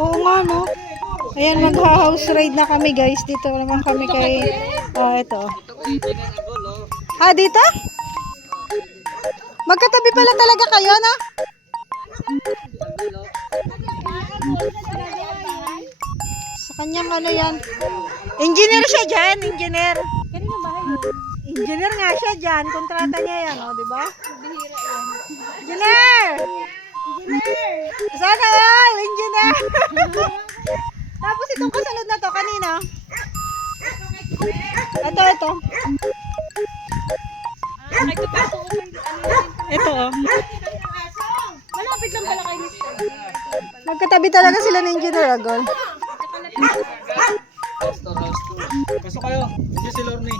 Oo nga, no? Ayan, mag-house raid na kami, guys. Dito naman kami kay... ito. Dito? Magkatabi pala talaga kayo, no? Sa kanyang ano yan. Engineer siya dyan, engineer. Kanina bahay yun. Engineer nga siya dyan. Kontrata niya yan, o, diba? Engineer! Sana all, engineer! Tapos itong kasunod na to, kanina. Ito. Ito, oh. Malapit lang pala kay Mr. Magkatabi talaga sila ng engineer, Agol. Pasok kayo. Hindi si Lorne.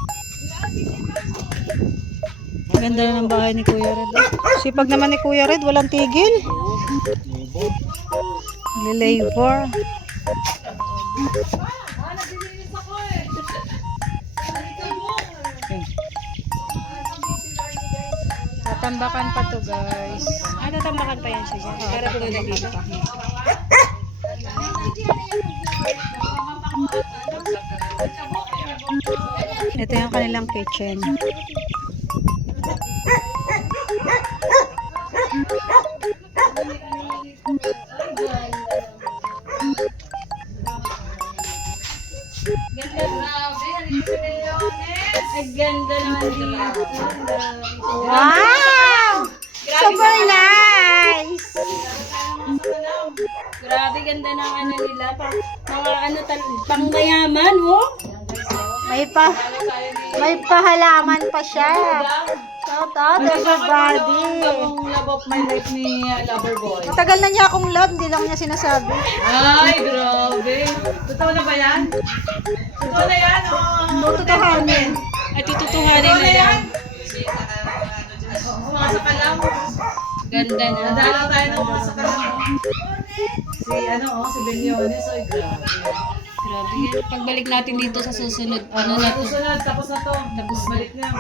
Ganda na ng bahay ni Kuya Red. Sipag naman ni Kuya Red, walang tigil. Labor. Tatambakan pa to, guys. Tatambakan pa yan siya dyan. Para Tatambakan pa. Ito yung kanilang kitchen. Ang ganda naman dito. Wow! Super nice! Grabe, ganda ng ano nila. Mga ano, pangmayaman, oh. May pahalaman pa siya. Shout out everybody. Ang love of my life ni Loverboy. Matagal na niya akong love, hindi lang niya sinasabi. Ay, grabe. Totoo na ba yan? Totoo na yan, oh. Tututuhanin. Ay, tututuhanin na yan. Mga sakalam. Ganda na. Nadala tayo ng mga sakalam. Si Benyones. Ay, grabe. Grabe yan. Pagbalik natin dito sa susunod. Ano na to? Susunod, tapos na to. Tapos balik na.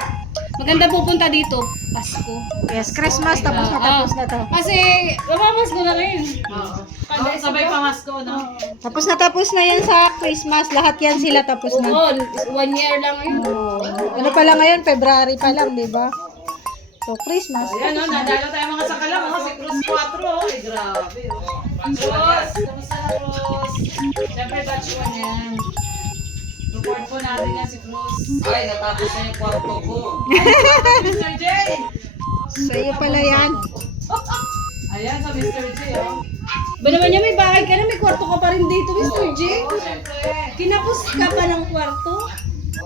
Maganda pupunta dito. Pasko. Yes, Christmas, tapos na to. Kasi, mamamasko na rin. Oo. Sabay pamasko, no? Tapos na yan sa Christmas. Lahat yan sila tapos na. Oo, 1 year lang yun. Ano pa lang ngayon? February pa lang, di ba? So, Christmas. Ayan, no? Nadala tayo mga sakalam. Si Cruz 4, oh. Ay, grabe, oh. Cruz, kamusta na, Cruz? Siyempre, batch 1 yan. Report po natin yan si Cruz. Ay, natapos na yung kwarto ko. Mr. J! So, iyo pala yan. Ayan, sa Mr. J, oh. Ba naman niya, may bahay ka na, may kwarto ka pa rin dito, Mr. J. Kinapos ka pa ng kwarto?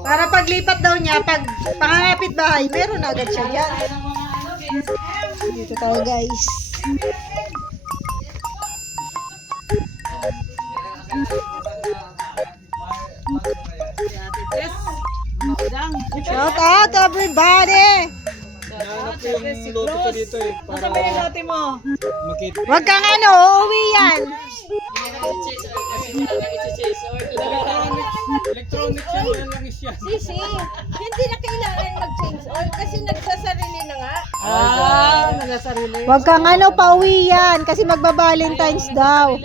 Para paglipat daw niya, pag pangangapit bahay, meron na agad siya yan. Tayo ng mga ano, BSM. Dito tayo, guys. Yes. Magandang. Shout out everybody! Nahanap ko yung loto ko dito eh. Ano sabi ng lote mo? Makita. Huwag kang ano, uuwi yan. Electronic siya. Yan lang siya. Sisi, hindi na kailangan mag-change oil kasi nagsasarili na nga. Nagasarili. Huwag kang ano, pauwi yan. Kasi magba-Valentine's daw.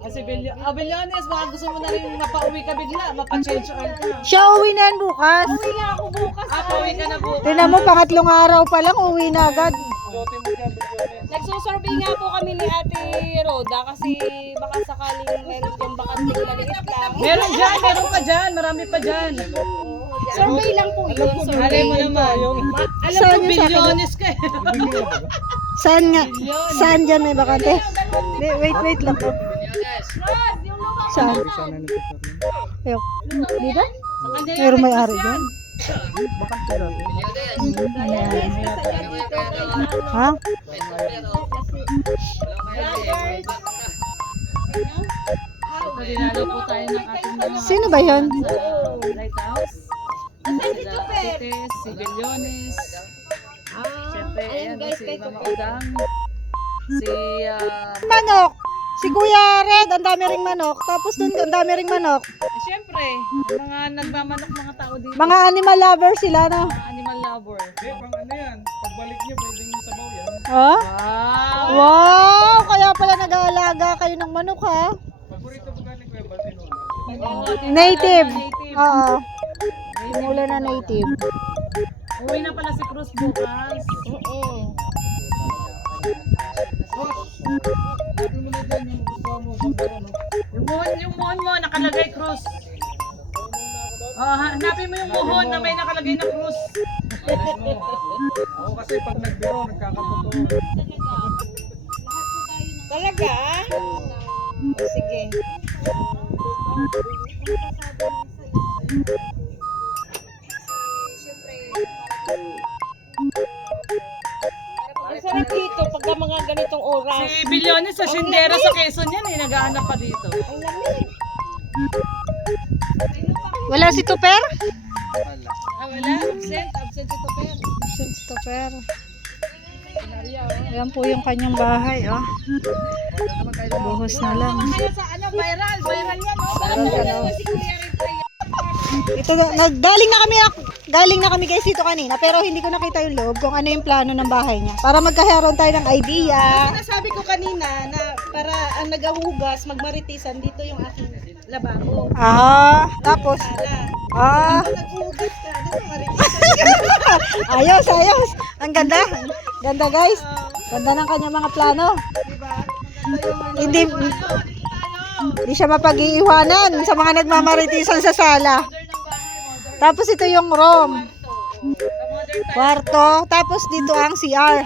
Kasi Bilyones, baka gusto mo na rin mapauwi ka bigla, mapa-change oil ka. Siya uwi na yan bukas. Uwi nga ako bukas. Pauwi ka na bukas. Tignan mo, pangatlong araw pa lang, uwi na agad. Lote mo ka. Nagsusurvey nga po kami ni Ate Roda kasi baka sakaling meron yung bakanting maliit lang. Meron dyan, meron pa dyan, marami pa dyan. Survey lang po yun. Alam mo naman. Alam Saan ko yung sa akin? Bilyones ka eh. Saan nga? Saan dyan may bakante? Wait lang. Saan? Ayok. Dito? Meron may ari dyan? Ha? Dinalo po tayo ng ating mga Sino ba yun? lighthouse. Asan si Chuper? Si Bilyones. Siyempre, ayan, guys, si kay Mama Chuper. Udang. Si, Manok! Si Kuya Red, ang dami ring manok. Tapos dun, ang dami ring manok. siyempre, mga nagmamanok mga tao dito. Mga animal lover sila, no? Mga animal lover. Pang ano yan. Pagbalik niyo, pwedeng sabaw yan. Oh? Wow! Wow! Kaya pala nag-aalaga kayo ng manok ha? Paborito ko galing ko yung Baltino. Native. Oo. Simula na native. Uwi na pala si Cruz bukas. Oo. Dito mo na dyan yung gusto mo. Yung muhon mo, nakalagay Cruz. Oh, hanapin mo yung muhon na may nakalagay na Cruz. Ako kasi pag nagbiro, nagkakatotoo. Talaga? O, sige. Ang sarap dito pagka mga ganitong oras. Si Bilyones sa Shindera sa Quezon yan naghahanap pa dito. Wala si Tuper? Wala, absent ito pero. Si Tuper. Ayan po yung kanyang bahay, oh. Buhos na lang. Kaya sa viral yan, oh. Parang dalawa si Kuya Red. Ito, galing na kami guys dito kanina, pero hindi ko nakita yung loob kung ano yung plano ng bahay niya. Para magkaroon tayo ng idea. Sabi ko kanina na para ang nagahugas, magmaritisan dito yung aking lababo. Tapos, Naghugas ka, maritisan. ayos. Ang ganda. Ganda guys. Ganda ng kanyang mga plano. Hindi siya mapag-iiwanan sa mga nagmamaritisan sa sala. Tapos ito yung room. Kwarto. Tapos dito ang CR.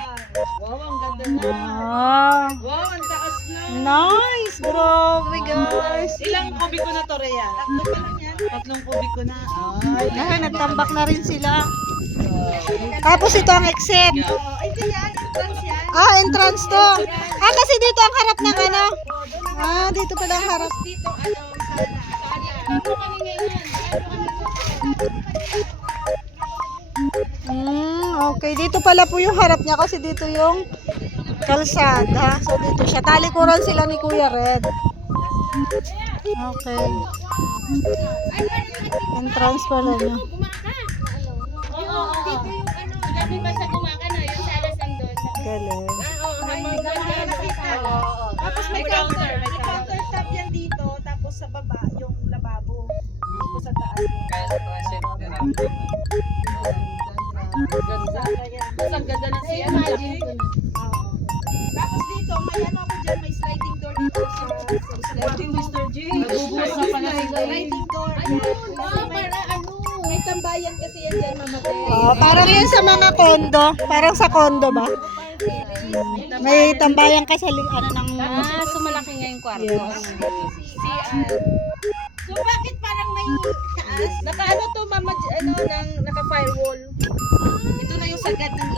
Wow, ang ganda na. Wow, ang taas na. Nice. Grabe guys. Ilang kubiko na to, Rhea? Tatlong kubiko na. Ay, nagtambak na rin sila. Tapos ito ang exit. Entrance to. Kasi dito ang harap ng ano. Dito pala ang harap. Okay, dito pala po yung harap niya kasi dito yung kalsada. So dito siya. Talikuran sila ni Kuya Red. Okay. Entrance pala niya. Sabi ba sa gumaka na, yung salas ang doon. Galing. Tapos may countertop yan dito, tapos sa baba yung lababo. Dito sa taas. Ang ganda na siya. Tapos dito, may ano ako dyan, may sliding door dito sa sliding Mr. J. Nagubukas na pala sila. sliding door. Para ano? May tambayan kasi yan dyan, mamatay. Parang yun sa mga kondo. Parang sa kondo ba? May tambayan ka sa ano ng... So malaki nga yung kwarto. So bakit parang may taas? Naka-ano to, mama, naka-firewall. Ito na yung sagad ng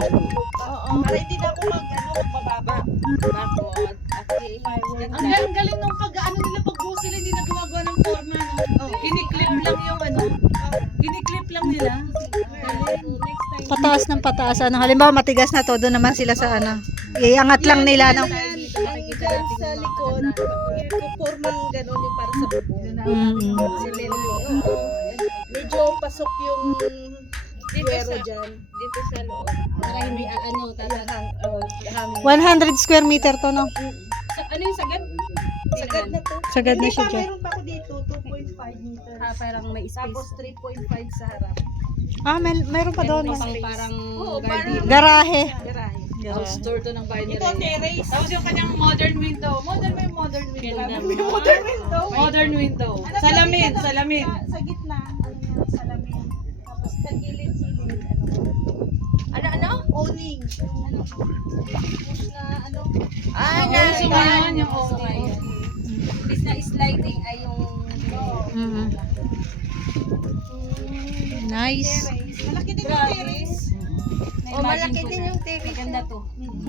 Oo. Para hindi na ako magbababa. Bakit? Ang galing nung pag-ano nila pag-buo sila, hindi na gumagawa ng forma, no? Kiniklip lang yung ano. Kiniklip lang nila. Pataas ng pataas. Ano, halimbawa matigas na to, doon naman sila sa ano. Iangat lang nila. No? Ang dyan sa likod, formang gano'n yung para sa bubo. Semento. Medyo pasok yung kwero dyan. Dito sa loob. Para hindi ano, tatang. 100 square meter to, no? Ano yung sagad? Sagad na to. Sagad na Hindi siya pa, dyan. mayroon pa ako dito, 2.5 meters. Parang may Tapos 3.5 sa harap. Mayroon pa doon. No? Parang Parang Garahe. garahe. House tour to ng bahay ni Ito, Rhea. terrace. Tapos yung kanyang modern window. Modern window. Modern window. Modern window. Salamin, salamin. Sa gitna, ano yan, salamin. Tapos tagilid-silid, ano? Owning. Ano? Push na, ano? Uso ngayon yung okay. Imbis na sliding ay yung Nice. Terrace. Malaki din yung terrace. malaki din yung TV. Maganda to.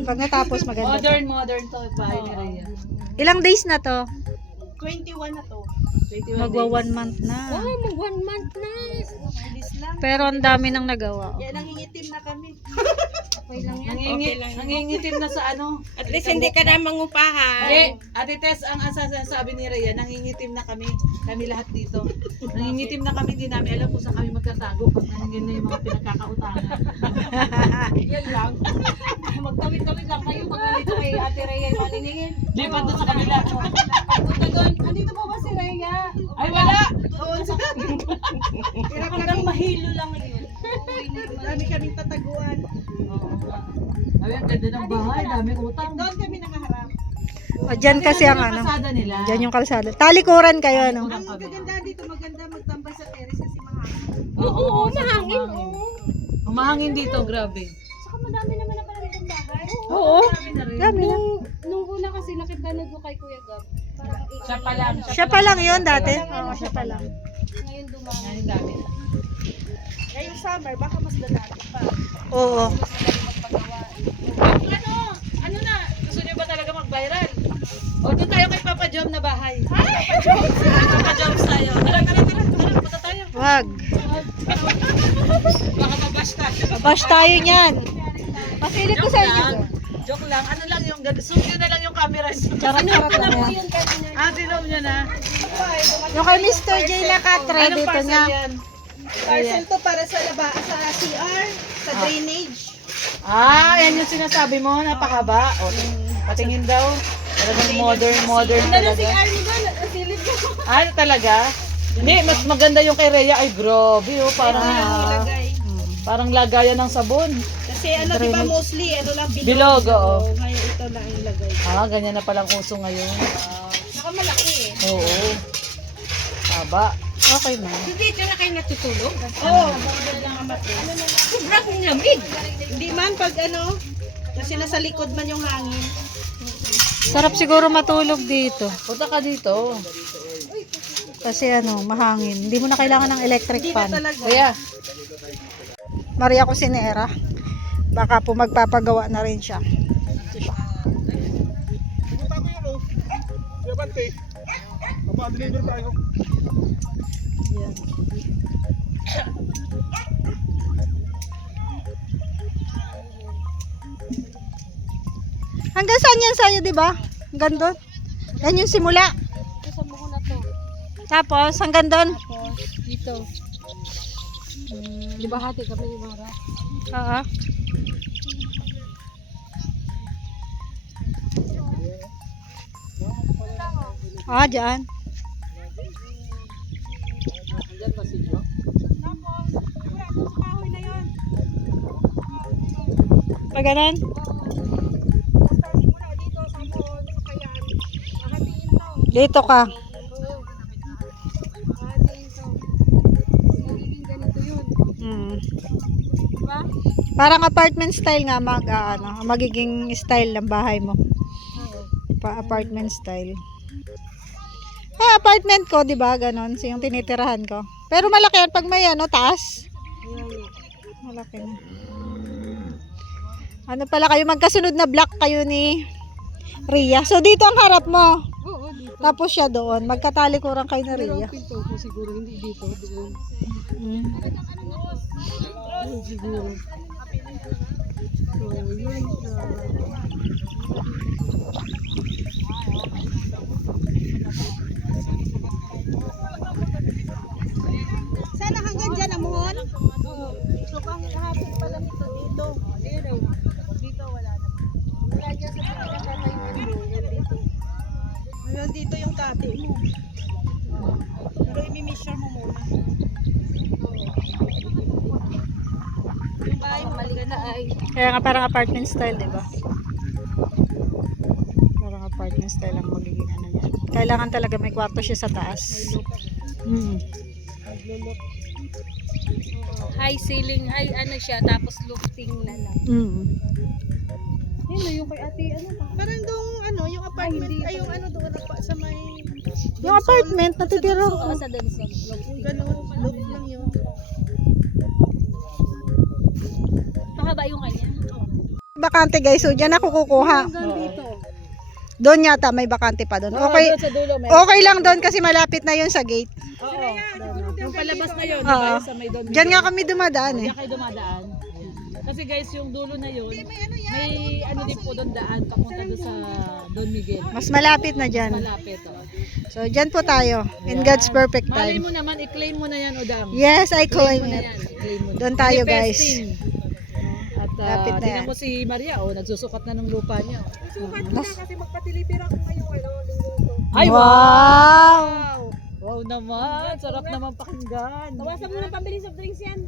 Pag natapos, maganda. Modern to bahay ni Rhea. Ilang days na to? 21 na to. Magwa 1 month na. Mag 1 month na. Bilis lang. Pero ang dami nang nagawa. Yan, nangingitim na kami. Okay lang yan. Nangingitim na sa ano. At least hindi ka na mangupahan. Ate Tess, ang sabi ni Rhea, nangingitim na kami. Kami lahat dito. Nangingitim na kami, hindi namin alam kung saan kami magtatago pag nangyayari na yung mga pinagkakautangan. Yan lang. Magtawid-tawid lang kayo pag nandito kay Ate Rhea yung maniningin. Lipat doon sa kabila. Pagpunta doon, andito po ba si Rhea? Ay, wala! Hanggang mahilo lang yun. Dami kaming tataguan. Ay, ang ganda ng bahay. Daming utang. Doon kami nakaharap. O, dyan kasi ang ano. Kasada nila. Dyan yung kalsada. Talikuran kayo, ano? Ang magaganda dito, maganda magtambay sa terrace kasi mahangin. Oo, mahangin. Mahangin dito, grabe. Saka madami naman na pala ditong bahay. Oo. Dami na. Nung una kasi nakipanood ko kay Kuya Gab. Parang Siya pa lang. Siya pa lang yun dati. Oo, siya pa lang. ngayon dumami. Yan, dami na. Ngayong summer, baka mas dadami pa. Oo. Ano na? Gusto niyo ba talaga mag-viral? O, doon tayo kay Papa Jom na bahay. Papa Joms tayo. Tara, punta tayo. Wag. Baka mabash tayo. Bash tayo niyan. Pasilip ko sa inyo. Joke lang. Ano lang yung, zoom nyo na lang yung camera. Charot-charot lang yan. Ah, sinom nyo na. Yung kay Mr. J na katre Anong dito parcel niya. yan? Parcel to para sa sa CR, sa drainage. Ah, yan yung sinasabi mo, napakaba. O, patingin daw. Talagang modern talaga. Ah, talaga? Hindi, mas maganda yung kay Rhea. Ay, grabe, oh. Parang, parang lagayan ng sabon. Kasi ano, di ba mostly, ano lang, Bilog, oo. Ngayon ito lang yung lagay. Ah, ganyan na palang uso ngayon. Saka malaki eh. Oo. Haba. Okay na. Dito na kayo natutulog? Oo. Sobrang lamig. Hindi man pag ano, kasi nasa likod man yung hangin. Sarap siguro matulog dito. Punta ka dito. Kasi ano, mahangin. Hindi mo na kailangan ng electric Hindi na fan. talaga. Kaya, Maria Cusinera. Baka po magpapagawa na rin siya. Pupunta ko yun, oh. Kuya Bante. Papa-deliver tayo. Yan. Hanggang saan yan sa'yo, di ba? Hanggang doon? Yan yung simula. Sa buko na to. Tapos, hanggang doon? Dito. Di ba hati kami yung mga Oo. Ah, dyan. Pag ganun? Dito ka. Mm. Parang apartment style nga magiging style ng bahay mo. Apartment style. Apartment ko, 'di ba? Ganon, yung tinitirahan ko. Pero malaki yan pag may taas. Malaki na. Ano pala kayo, magkasunod na block kayo ni Rhea. So dito ang harap mo. Oo, dito. Tapos siya doon, magkatalikuran kayo ni Rhea. Pinto ko siguro hindi dito. Doon. Doon siguro. So, yun. Sana hanggang dyan, amuhon? Oo. So, kahapon pala nito dito. Ayun o. Dito wala na. Wala dyan sa pinakatayuan mo. Yan dito. Ngayon dito yung tate mo. Pero i-measure mo muna. Yung bahay mo, maganda ay. Kaya nga parang apartment style, 'di ba? Parang apartment style ang magiging ano niya. Kailangan talaga may kwarto siya sa taas. High ceiling, high ano siya, tapos lofting na lang. Yun o, yung kay ate, ano ba? Parang doon, ano, yung apartment, ay yung ano doon sa may, Yung apartment natitira ko. Sa doon sa yung gano'n, look lang yun. Mahaba yung kanya. Bakante guys, so diyan ako kukuha. Doon yata may bakante pa doon. Okay. sa dulo, may Okay lang doon kasi malapit na 'yun sa gate. yung palabas na yun, Oo. sa may doon. Diyan nga kami dumadaan eh. Diyan kayo dumadaan. Kasi guys, yung dulo na yun, may ano din po doon daan, papunta doon sa Don Miguel. Mas malapit na diyan. Malapit. Oh. So diyan po tayo in God's perfect Malay time. mo naman, i-claim mo na yan, Odam. Yes, I claim Claim mo na it. yan. I-claim mo na. Doon tayo guys. Manifesting. At Lapit na tingnan yan. mo si Maria, oh, nagsusukat na ng lupa niya. Oh. Sukat ko na kasi magpa-deliver ako ngayong linggo to. Ay, Wow! Wow naman, sarap naman pakinggan. Tawasan mo ng pambili soft drinks yan.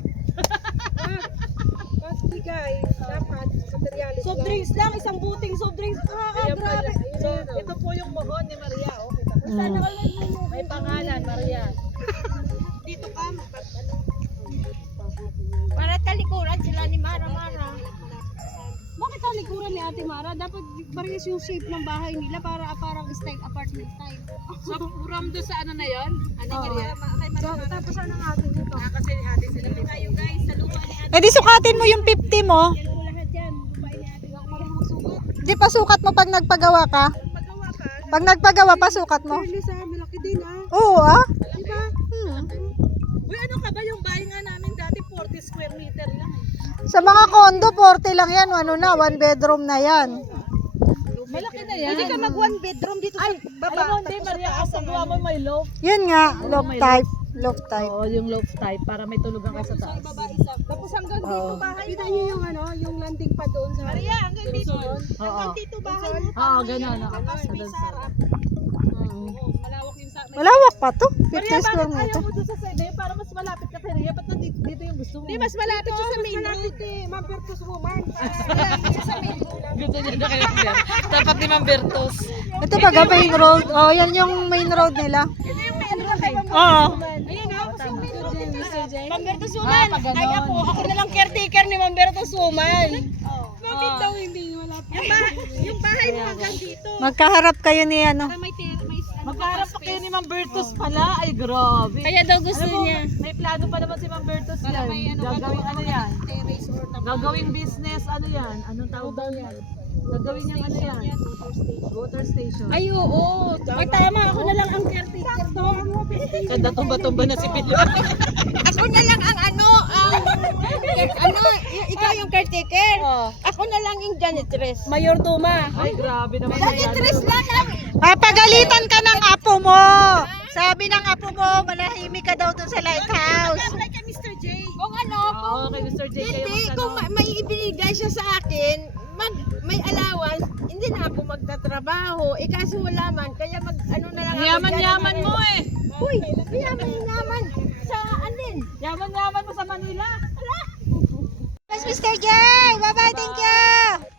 Mas bigay, dapat sa materialis soft drinks lang, isang buting soft drinks. Grabe. So, ito po yung mohon ni Maria. Oh, kita mo. May pangalan, Maria. Dito ka, Para talikuran sila ni Mara. bakit ang likuran ni Ate Mara? Dapat parehas yung shape ng bahay nila para parang style, apartment style. So, uram doon sa ano na yon? Ano Maria? Tapos ano natin dito? Kasi hati sila dito. Tayo guys, sa lupa ni Ate. Eh di sukatin mo yung 50 mo. Yan po lahat yan. Lupa ni Ate. Huwag marunong sugat. Di pa sukat mo pag nagpagawa ka. Magawa ka. Pag nagpagawa pa, sukat mo. Fairly sa malaki din Oo ah. Diba? Uy, ano ka ba yung bahay nga namin dati 40 square meter lang. Sa mga kondo, 40 lang yan. Ano na, 1 bedroom na yan. Malaki na yan. Hindi ka mag one bedroom dito sa baba. Alam mo, hindi Maria, ang paggawa mo may loft. Yan nga, loft type. Loft type. Oo, yung loft type para may tulugan kayo sa taas. Baba isa. Tapos hanggang dito bahay. Kita niyo yung ano, yung landing pa doon sa Maria, hanggang dito. Oo. Dito bahay mo. Oo, gano'n. Tapos may sarap. Malawak yung sa Malawak pa to. 50 Maria, square bakit meter. ayaw mo doon sa side para mas malapit ka kay Rhea? Ba't nandito dito yung gusto mo? Di mas malapit siya sa main road. Ma'am Pertus woman. Malapit siya sa main road. Gusto niya na kayo Rhea. Dapat ni Ma'am Bertos. Ito baga main road. Oh, yan yung main road nila. Ito yung main road kay Ma'am. Oo. Ayun ako sa main road din Mr. J. Ma'am Bertus Ah, woman. pag ganon. Ay ako na lang caretaker ni Ma'am Bertus woman. Bakit daw hindi malapit? Yung bahay mo hanggang dito. Magkaharap kayo ni ano. May Magkaharap pa kayo ni Ma'am Bertos pala. Ay, grabe. Kaya daw gusto Alam mo, niya. may plano pa naman si Ma'am Bertos yan. Gagawin ano yan? terrace or Gagawing business, ano yan? Anong tawag daw yan? Gagawin niyang ano yan? Water station. Ay, oo. Ay, tama. Ako na lang ang caretaker doon. Ganda tumba-tumba na si Pilyo. Ako na lang ang ikaw yung caretaker. Ako na lang yung janitress. Mayor Tuma. Ay, grabe naman. Janitress lang. Papagalitan ka ng apo mo. Sabi ng apo mo, manahimik ka daw dun sa lighthouse. Like kay Mr. J. Kung ano, Oo, kay Mr. J kayo hindi, kung may ibinigay siya sa akin, may allowance, hindi na ako magtatrabaho. Kaso wala man, kaya ano na lang ako. Yaman-yaman mo eh. Uy, yaman sa andin. Yaman-yaman mo sa Manila. Yes, Mr. J. Bye-bye, thank you.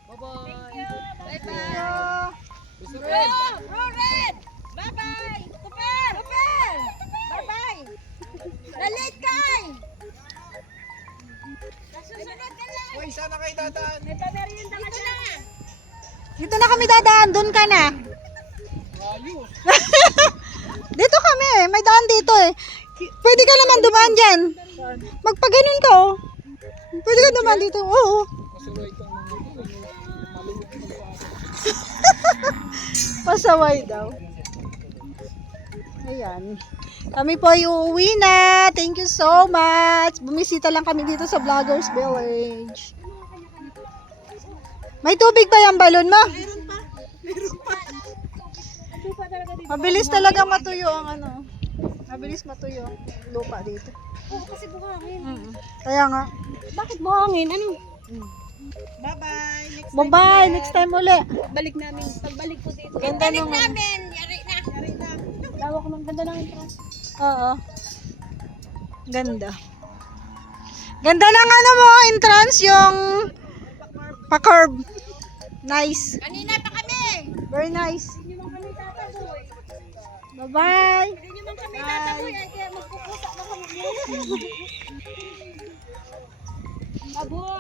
Bye-bye. Rored! Bye-bye! Super! Bye-bye! Lalit kay! Nasusunod ka lang! Uy, sana kayo dadaan. May pamerienda ka na! Dito na kami dadaan, dun ka na. Dito kami eh, may daan dito eh. Pwede ka naman dumaan dyan. Magpaganon ka oh. Pwede ka dumaan dito, oo. Pasaway daw. Ayan. Kami po ay uuwi na. Thank you so much. Bumisita lang kami dito sa Vloggers Village. May tubig ba yung balon mo? Mabilis talaga matuyo ang ano. Mabilis matuyo ang lupa dito. Oo, kasi buhangin. Kaya nga. Bakit buhangin? Ano? Bye-bye! Next Bye-bye. Next time uli. balik namin. Pagbalik ko dito. Ganda nung namin! Yari na! Lawak ng ganda ng entrance. Oo. Ganda. Ganda ng ano mo, entrance yung pa-curve. Nice. Kanina pa kami! Very nice. Hindi naman kami tataboy. Bye-bye. Hindi naman kami tataboy. Ay, kaya magpupusa na kami. Aboy!